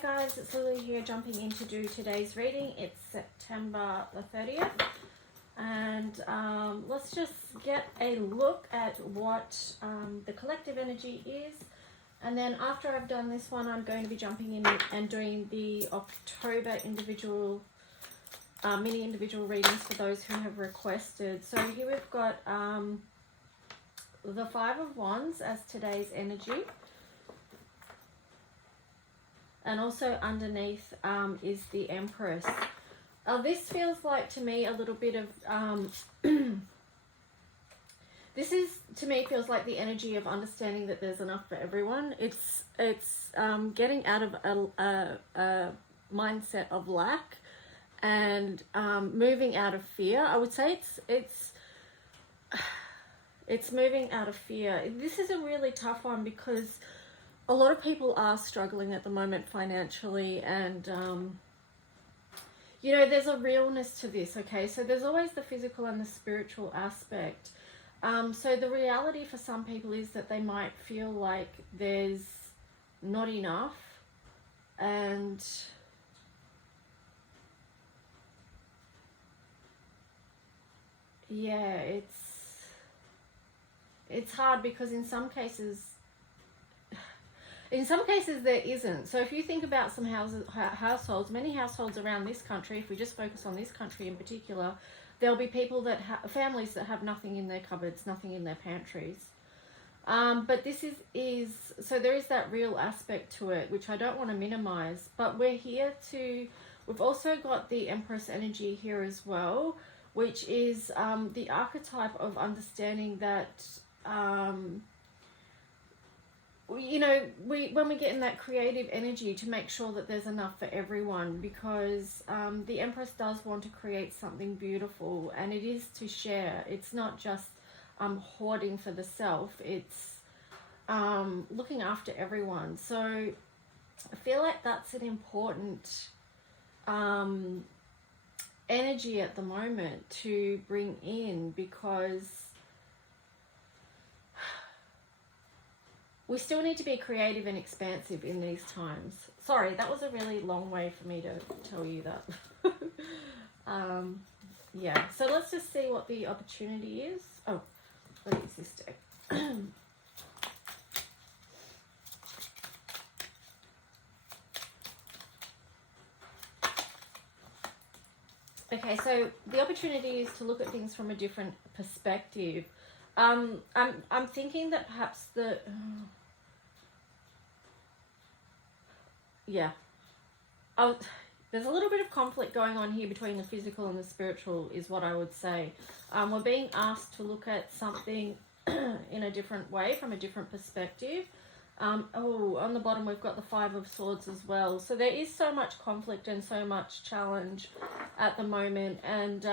Hi guys, it's Lily here, jumping in to do today's reading. It's September the 30th, and let's just get a look at what the collective energy is, and then after I've done this one, I'm going to be jumping in and doing the October individual mini individual readings for those who have requested. So here we've got the Five of Wands as today's energy. And also underneath is the Empress. This feels like to me a little bit of, this is, to me, feels like the energy of understanding that there's enough for everyone. It's getting out of a mindset of lack and moving out of fear. I would say it's moving out of fear. This is a really tough one because a lot of people are struggling at the moment financially, and you know, there's a realness to this, okay? So there's always the physical and the spiritual aspect. So the reality for some people is that they might feel like there's not enough, and yeah, it's hard because in some cases there isn't. So if you think about some households, many households around this country, if we just focus on this country in particular, there'll be people that families that have nothing in their cupboards, nothing in their pantries. But this is so there is that real aspect to it, which I don't want to minimize, but we're here to, we've also got the Empress energy here as well, which is the archetype of understanding that you know, when we get in that creative energy to make sure that there's enough for everyone, because the Empress does want to create something beautiful, and it is to share. It's not just hoarding for the self, it's looking after everyone. So I feel like that's an important energy at the moment to bring in, because we still need to be creative and expansive in these times. Sorry, that was a really long way for me to tell you that. Yeah, so let's just see what the opportunity is. Oh, what is this deck? Okay, so the opportunity is to look at things from a different perspective. I'm thinking that perhaps there's a little bit of conflict going on here between the physical and the spiritual, is what I would say. We're being asked to look at something in a different way, from a different perspective. On the bottom we've got the Five of Swords as well. So there is so much conflict and so much challenge at the moment, and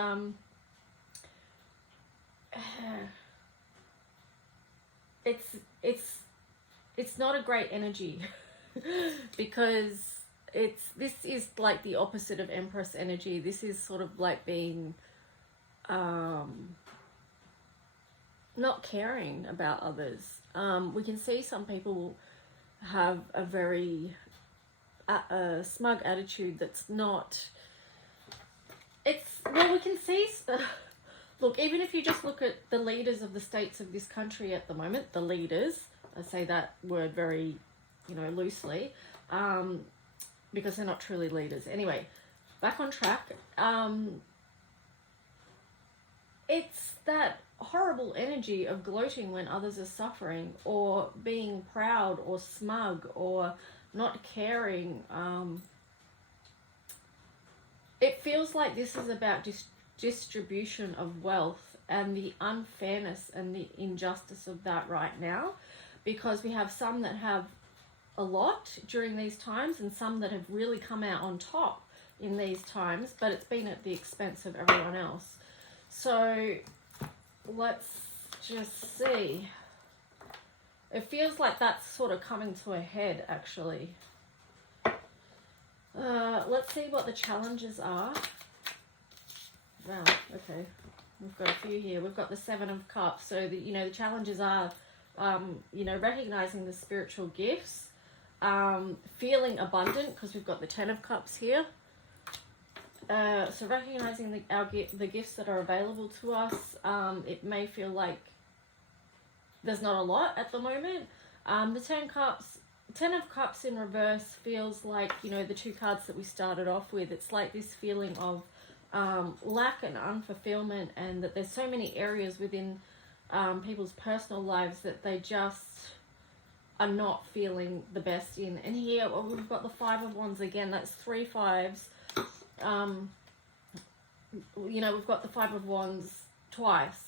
it's not a great energy because this is like the opposite of Empress energy. This is sort of like being not caring about others. We can see some people have a very smug attitude that's not, well, we can see look, even if you just look at the leaders of the states of this country at the moment, the leaders, I say that word very, you know, loosely, because they're not truly leaders. Anyway, back on track. It's that horrible energy of gloating when others are suffering, or being proud or smug or not caring. It feels like this is about distribution of wealth and the unfairness and the injustice of that right now, because we have some that have a lot during these times and some that have really come out on top in these times, but it's been at the expense of everyone else. So let's just see. It feels like that's sort of coming to a head, actually. Let's see what the challenges are. Wow, okay. We've got a few here. We've got the Seven of Cups. So, you know, the challenges are, you know, recognizing the spiritual gifts, feeling abundant, because we've got the Ten of Cups here. So recognizing the gifts that are available to us. It may feel like there's not a lot at the moment. The Ten of Cups in reverse feels like, you know, the two cards that we started off with. It's like this feeling of lack and unfulfillment, and that there's so many areas within people's personal lives that they just are not feeling the best in. And here, well, we've got the Five of Wands again. That's 3 fives. You know, we've got the Five of Wands twice.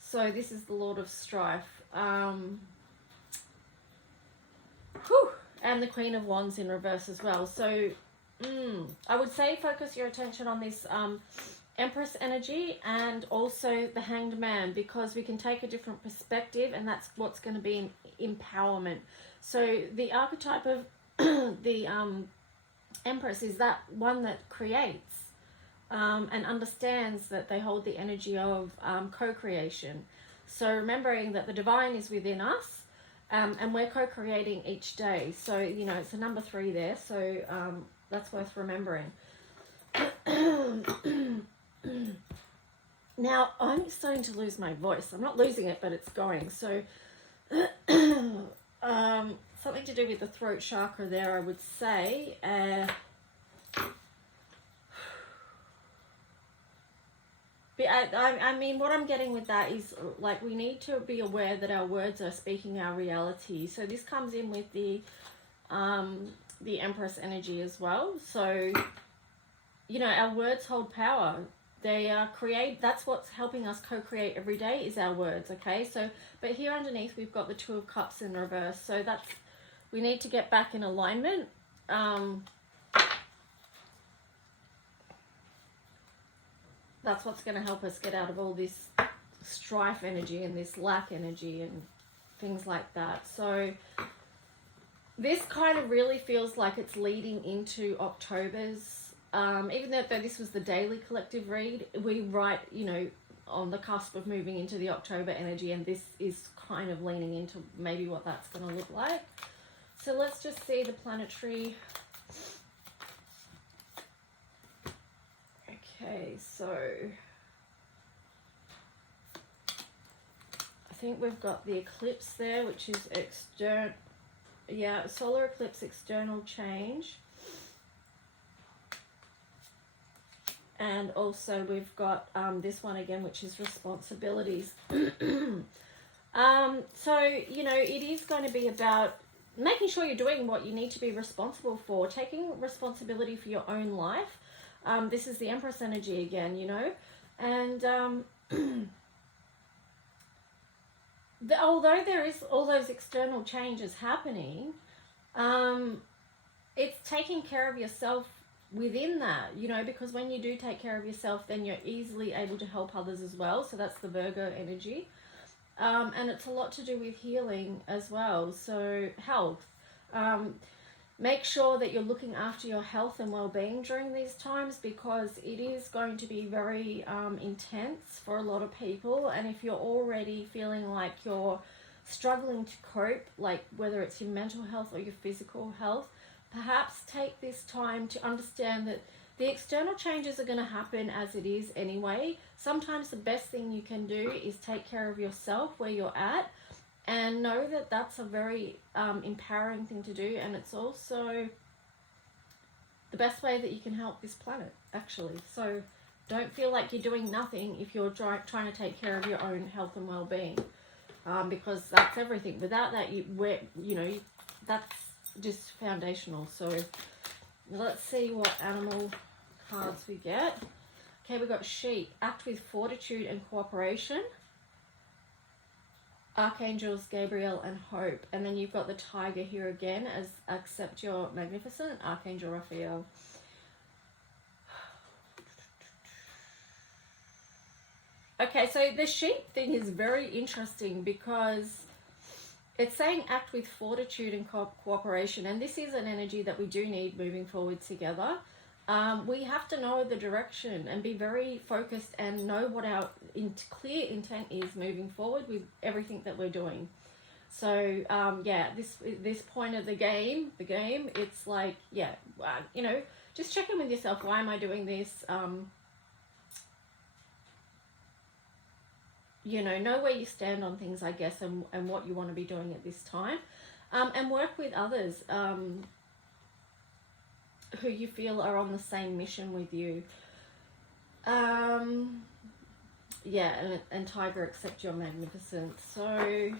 So this is the Lord of Strife. And the Queen of Wands in reverse as well. So I would say focus your attention on this Empress energy and also the Hanged Man, because we can take a different perspective, and that's what's going to be empowerment. So the archetype of the Empress is that one that creates and understands that they hold the energy of co-creation. So remembering that the divine is within us, and we're co-creating each day. So, you know, it's a number 3 there. So that's worth remembering. Now, I'm starting to lose my voice. I'm not losing it, but it's going. So something to do with the throat chakra there, I would say. I mean, what I'm getting with that is, like, we need to be aware that our words are speaking our reality. So this comes in with the Empress energy as well. So, you know, our words hold power. They that's what's helping us co-create every day, is our words, okay? So, but here underneath we've got the Two of Cups in reverse. So that's, we need to get back in alignment. That's what's going to help us get out of all this strife energy and this lack energy and things like that. So this kind of really feels like it's leading into October's, even though this was the daily collective read, we write, you know, on the cusp of moving into the October energy, and this is kind of leaning into maybe what that's going to look like. So let's just see the planetary. Okay, so I think we've got the eclipse there, which is solar eclipse, external change. And also we've got this one again, which is responsibilities. So, you know, it is going to be about making sure you're doing what you need to be responsible for, taking responsibility for your own life. This is the Empress energy again, you know, and although there is all those external changes happening, it's taking care of yourself within that, you know, because when you do take care of yourself, then you're easily able to help others as well. So that's the Virgo energy, and it's a lot to do with healing as well. So health. Make sure that you're looking after your health and well-being during these times, because it is going to be very intense for a lot of people. And if you're already feeling like you're struggling to cope, like whether it's your mental health or your physical health, perhaps take this time to understand that the external changes are going to happen as it is anyway. Sometimes the best thing you can do is take care of yourself where you're at, and know that that's a very empowering thing to do, and it's also the best way that you can help this planet, actually. So don't feel like you're doing nothing if you're trying to take care of your own health and well-being, because that's everything. Without that, that's just foundational. So let's see what animal cards we get. Okay, we've got sheep. Act with fortitude and cooperation. Archangels Gabriel and Hope. And then you've got the tiger here again as accept your magnificent, Archangel Raphael. Okay, so the sheep thing is very interesting because it's saying act with fortitude and cooperation, and this is an energy that we do need moving forward together. We have to know the direction and be very focused and know what our clear intent is moving forward with everything that we're doing. So yeah, this point of the game, it's like, yeah, you know, just check in with yourself. Why am I doing this? You know where you stand on things, I guess, and what you want to be doing at this time, and work with others who you feel are on the same mission with you. Yeah, and Tiger, accept your magnificence. So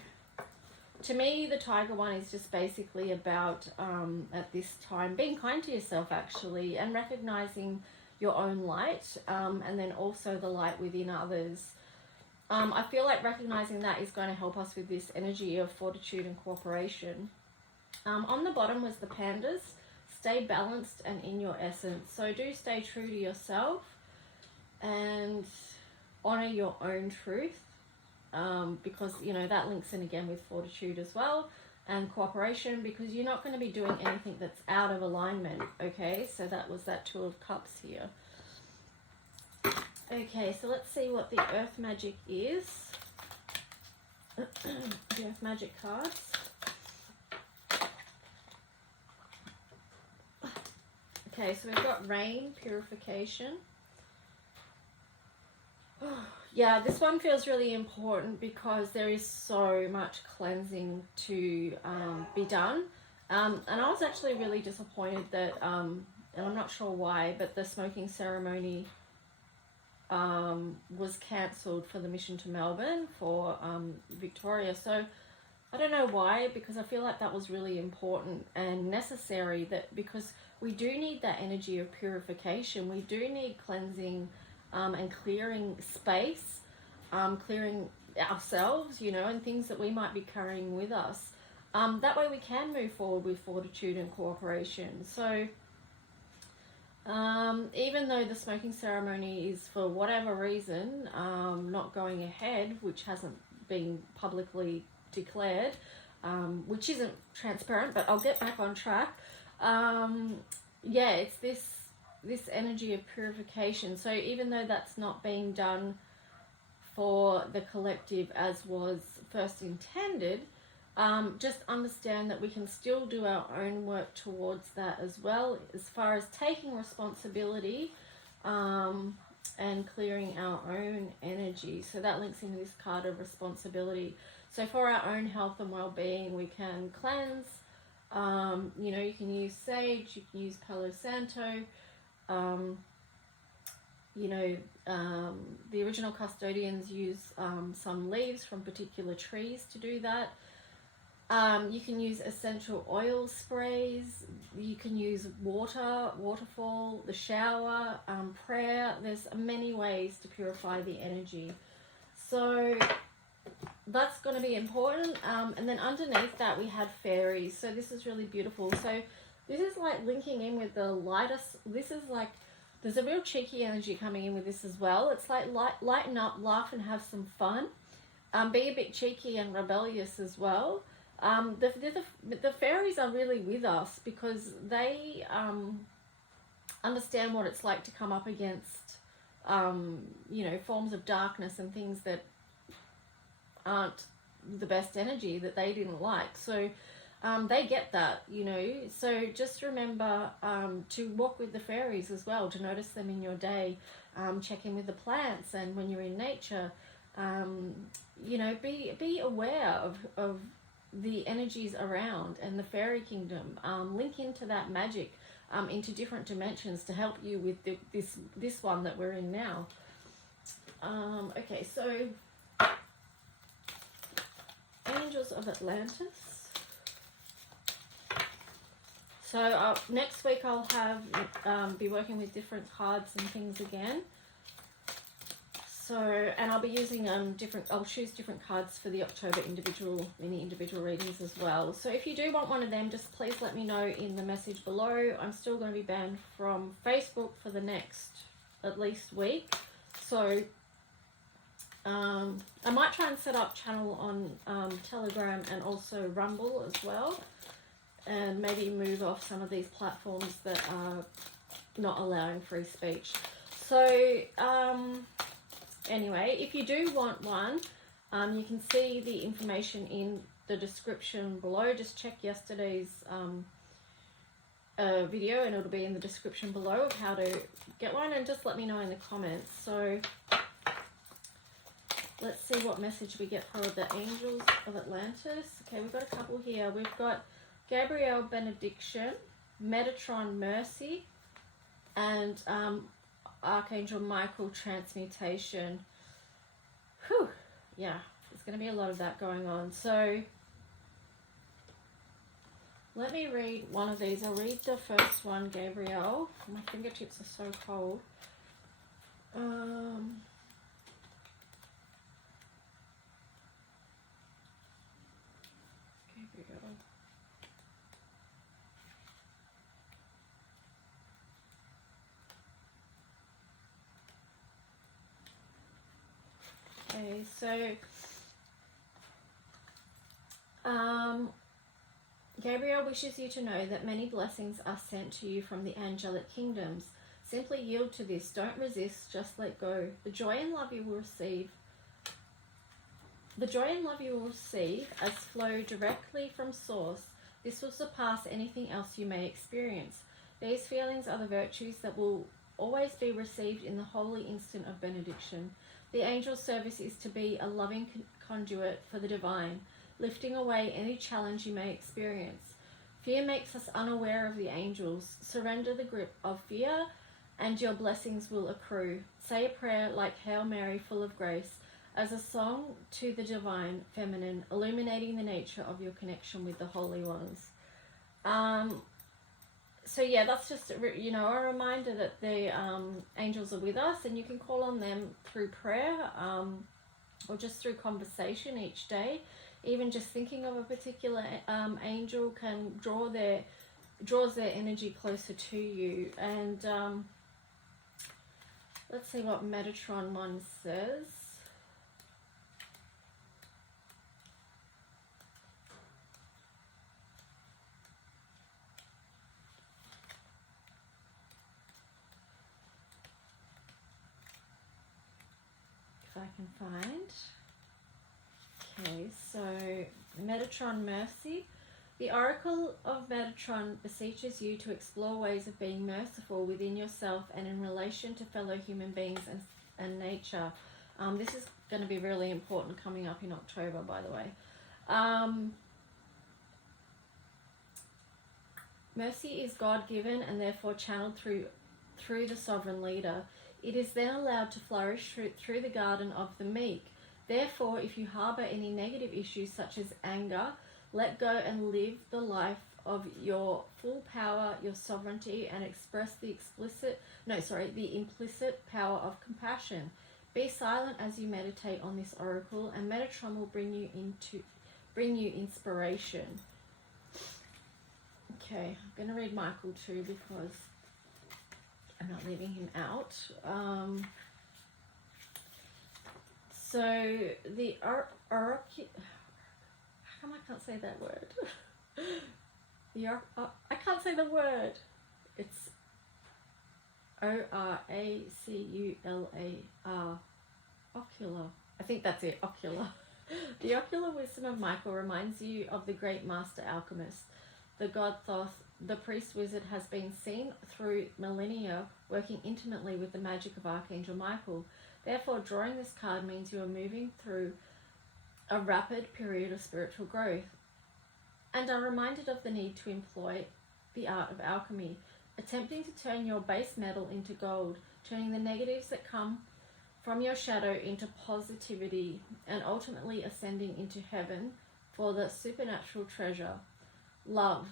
to me, the Tiger one is just basically about, at this time, being kind to yourself, actually, and recognizing your own light, and then also the light within others. I feel like recognizing that is going to help us with this energy of fortitude and cooperation. On the bottom was the pandas. Stay balanced and in your essence. So do stay true to yourself and honor your own truth, because, you know, that links in again with fortitude as well, and cooperation, because you're not going to be doing anything that's out of alignment. Okay, so that was that Two of Cups here. Okay, so let's see what the Earth Magic is. The Earth Magic cards. Okay, so we've got rain, purification. Yeah, this one feels really important because there is so much cleansing to be done. And I was actually really disappointed that, and I'm not sure why, but the smoking ceremony was cancelled for the mission to Melbourne for Victoria. So I don't know why, because I feel like that was really important and necessary, that because we do need that energy of purification. We do need cleansing and clearing space, clearing ourselves, you know, and things that we might be carrying with us. That way we can move forward with fortitude and cooperation. So even though the smoking ceremony is, for whatever reason, not going ahead, which hasn't been publicly declared, which isn't transparent, but I'll get back on track. Yeah, it's this energy of purification. So even though that's not being done for the collective as was first intended, just understand that we can still do our own work towards that as well, as far as taking responsibility and clearing our own energy. So that links into this card of responsibility. So for our own health and well-being, we can cleanse. You know, you can use sage, you can use Palo Santo. You know, the original custodians use some leaves from particular trees to do that. You can use essential oil sprays. You can use water, waterfall, the shower, prayer. There's many ways to purify the energy. So that's going to be important. And then underneath that we had fairies. So this is really beautiful. So this is like linking in with the lightest. This is like, there's a real cheeky energy coming in with this as well. It's like lighten up, laugh and have some fun. Be a bit cheeky and rebellious as well. The fairies are really with us because they understand what it's like to come up against, you know, forms of darkness and things that aren't the best energy, that they didn't like. So they get that, you know. So just remember to walk with the fairies as well, to notice them in your day, check in with the plants, and when you're in nature, you know, be aware of the energies around and the fairy kingdom. Link into that magic, into different dimensions to help you with this one that we're in now. Okay, so Angels of Atlantis. So next week I'll have be working with different cards and things again. So, and I'll be using I'll choose different cards for the October mini individual readings as well. So if you do want one of them, just please let me know in the message below. I'm still going to be banned from Facebook for the next at least week. So I might try and set up channel on Telegram and also Rumble as well, and maybe move off some of these platforms that are not allowing free speech. So anyway, if you do want one, you can see the information in the description below. Just check yesterday's video, and it'll be in the description below of how to get one, and just let me know in the comments. So let's see what message we get for the angels of Atlantis. Okay, we've got a couple here. We've got Gabrielle benediction, Metatron mercy, and Archangel Michael transmutation. Whew, yeah, there's going to be a lot of that going on. So let me read one of these. I'll read the first one, Gabrielle. My fingertips are so cold. Gabrielle. Okay, so Gabriel wishes you to know that many blessings are sent to you from the angelic kingdoms. Simply yield to this. Don't resist. Just let go. The joy and love you will receive as flow directly from source. This will surpass anything else you may experience. These feelings are the virtues that will always be received in the holy instant of benediction. The angel's service is to be a loving conduit for the divine, lifting away any challenge you may experience. Fear makes us unaware of the angels. Surrender the grip of fear, and your blessings will accrue. Say a prayer like Hail Mary, full of grace, as a song to the divine feminine, illuminating the nature of your connection with the holy ones. So yeah, that's just, you know, a reminder that the angels are with us, and you can call on them through prayer or just through conversation each day. Even just thinking of a particular angel can draws their energy closer to you. And let's see what Metatron 1 says. If I can find. Okay, so Metatron mercy. The Oracle of Metatron beseeches you to explore ways of being merciful within yourself and in relation to fellow human beings and nature. This is going to be really important coming up in October, by the way. Mercy is God-given and therefore channeled through the sovereign leader. It is then allowed to flourish through the garden of the meek. Therefore, if you harbor any negative issues such as anger, let go and live the life of your full power, your sovereignty, and express the implicit power of compassion. Be silent as you meditate on this oracle, and Metatron will bring you inspiration. Okay, I'm going to read Michael too because I'm not leaving him out. So the oracle, how come I can't say that word? I can't say the word. It's Oracular. Ocular. I think that's it. Ocular. The ocular wisdom of Michael reminds you of the great master alchemist. The god Thoth, the priest wizard, has been seen through millennia working intimately with the magic of Archangel Michael. Therefore, drawing this card means you are moving through a rapid period of spiritual growth, and are reminded of the need to employ the art of alchemy, attempting to turn your base metal into gold, turning the negatives that come from your shadow into positivity, and ultimately ascending into heaven for the supernatural treasure, love.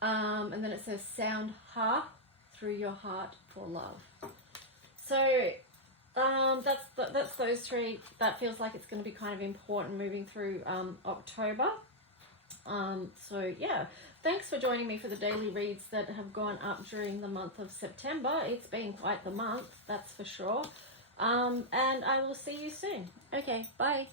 And then it says, sound ha through your heart for love. So that's those three. That feels like it's going to be kind of important moving through October. So yeah, thanks for joining me for the daily reads that have gone up during the month of September. It's been quite the month, that's for sure. And I will see you soon. Okay, bye.